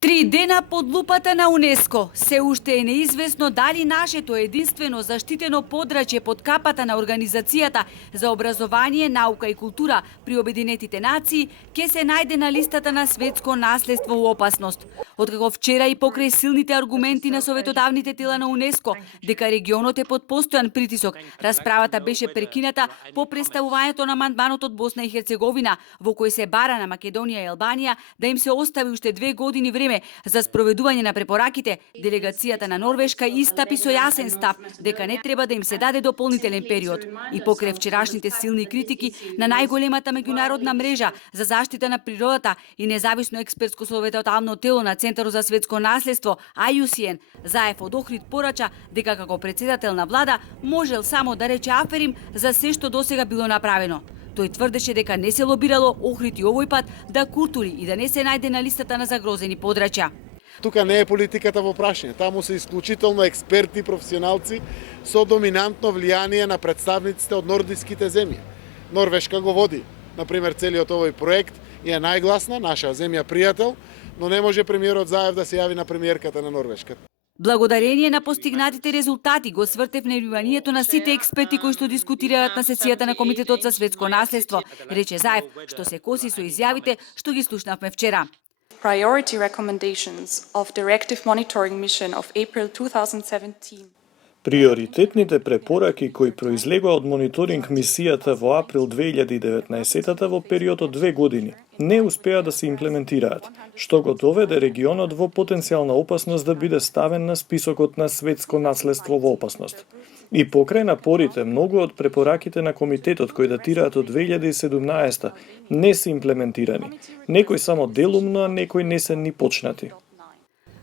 Три дена под лупата на УНЕСКО. Се уште е неизвестно дали нашето единствено заштитено подрачје под капата на Организацијата за образование, наука и култура при Обединетите нации ќе се најде на листата на светско наследство у опасност. Откако вчера и покрај силните аргументи на советодавните тела на УНЕСКО дека регионот е под постојан притисок, расправата беше прекината по представувањето на амандманот од Босна и Херцеговина во кој се бара на Македонија и Албанија да им се остави уште 2 години време за спроведување на препораките, делегацијата на Норвешка истапи со јасен став дека не треба да им се даде дополнителен период. И покрај вчерашните силни критики на најголемата меѓународна мрежа за заштита на природата и независно експертско советодавно тело на Центарот за светско наследство IUCN, Заев од Охрид порача дека како председател на влада можел само да рече аферим за се што досега било направено. Тој тврдеше дека не се лобирало Охрид и овој пат да култури и да не се најде на листата на загрозени подрачја. Тука не е политиката во прашање, таму се исклучително експерти, професионалци со доминантно влијание на представниците од нордиските земји. Норвешка го води, например, целиот овој проект и е најгласна, наша земја пријател, но не може премиерот Заев да се јави на премиерката на Норвешка. Благодарение на постигнатите резултати го свртев вниманието на сите експерти кои што дискутираат на сесијата на Комитетот за светско наследство, рече Заев, што се коси со изјавите што ги слушнавме вчера. Priority recommendations of Directive Monitoring Mission of April 2017. Приоритетните препораки кои произлегоа од мониторинг мисијата во април 2019 во период од 2 години не успеа да се имплементираат, што го доведе регионот во потенцијална опасност да биде ставен на списокот на светско наследство во опасност. И покрај напорите, многу од препораките на комитетот кои датираат од 2017 не се имплементирани. Некои само делумно, а некои не се ни почнати.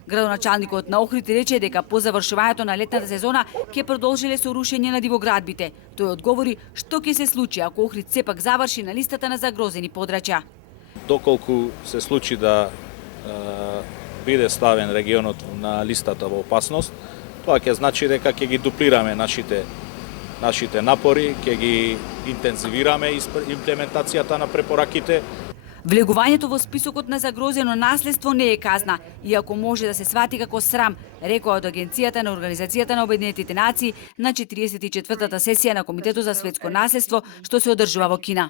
Градоначалникот на Охрид рече дека по завршувањето на летната сезона ќе продолжиле со рушење на дивоградбите. Тој одговори што ќе се случи ако Охрид сепак заврши на листата на загрозени подрачја. Доколку се случи да биде ставен регионот на листата во опасност, тоа ќе значи дека ќе ги дуплираме нашите напори, ќе ги интензивираме имплементацијата на препораките. Влегувањето во списокот на загрозено наследство не е казна, иако може да се свати како срам, рекоа од Агенцијата на Организацијата на Обединетите нации на 44-та сесија на Комитетот за светско наследство што се одржува во Кина.